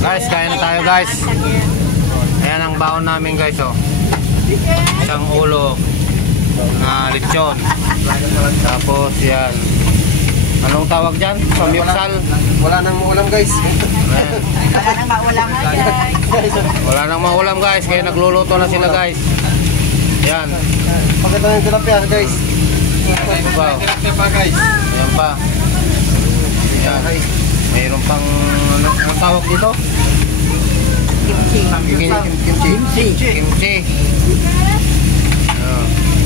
Guys, kain na tayo guys. Ayan ang baon namin guys oh. Isang ulo na lechon. Tapos yan. Anong tawag dyan? Samyuksal. Wala nang maulam guys. Wala nang maulam guys. Wala nang maulam guys. Kaya nagluluto na sila guys. Yan. Pagkita ng tilapia guys. Ito pa. Tilapia pa guys. Yan pa. Yan. Mayroon pang anong tawag dito? Kimchi.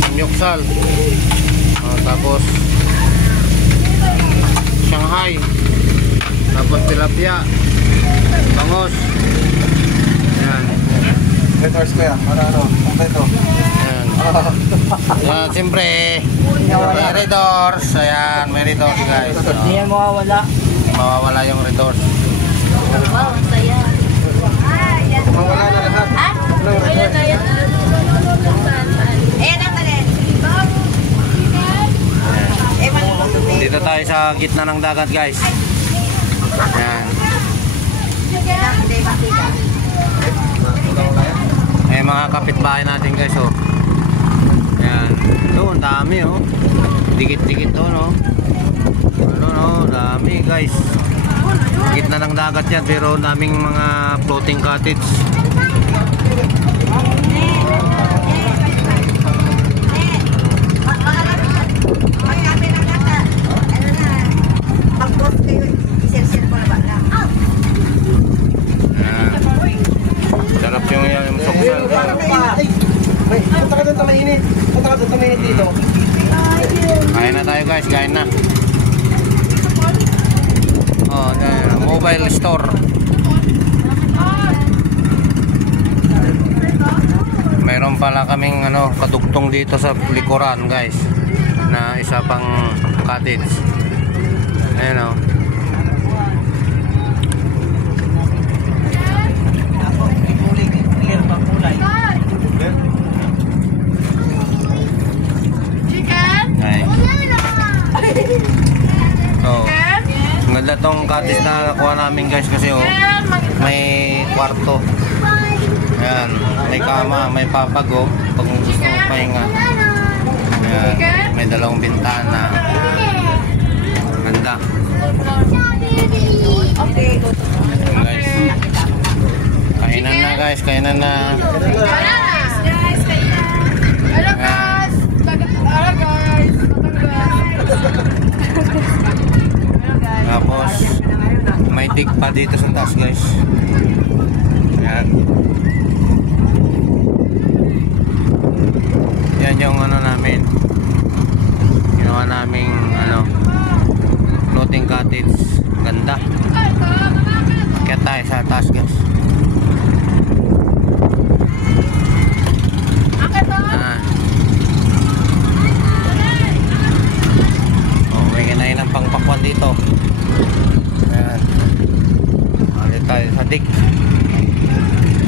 Samyuksal. Tapos Shanghai. Tapos tilapia. Bangos. Yan. Letters ko yan. Para ano? Kompleto. Yan. Yan, siyempre may redors. Ayan, may redors guys. Hindi yan mawawala. Mawawala yung redors. Wow, ang saya. Mawala na lahat. Ayan na yan. Ayan na talit. Dito tayo sa gitna ng dagat guys. Ayan. Eh mga kapitbahay natin guys oh. Ayan. Doon dami oh. Dikit-dikit doon oh. Ano no, dami guys. Gitna ng dagat yan pero daming mga floating cottage. Sarap yung suksal. Punta ka doon sa mainit. Punta ka doon sa mainit dito. Kain na tayo guys, kain na. Oh, mobile store. Meron pala kaming ano, kadugtong dito sa likuran guys. Na isa pang cottage. Ayan oh. Maganda tong cottage na nakuha namin guys kasi oh, may kwarto. Ayan, may kama, may papag oh, pag gusto mong pahinga. Ayan, may dalawang bintana. Ganda. Guys, kainan na guys, kainan na. Tapos may dig pa dito sa taas guys. Ayan. Yan yung ano namin. Ginawa naming ano, floating cottage. Ganda. Kaya tayo sa taas guys. Oh, may kinain ng pangpakwan dito. Ayan. Mali tayo sa dik.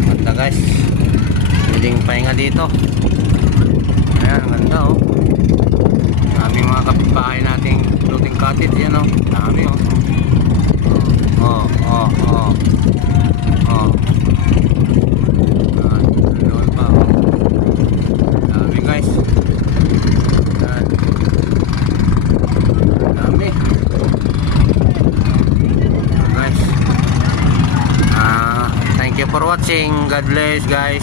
Ganda guys. Pwedeng pahinga dito. Ayan, ganda oh. Daming mga kapitbahay nating floating cottage yan oh. Dami oh. Oh. Doon pa oh. Dami guys. Ayan. Dami. Thank you for watching. God bless guys.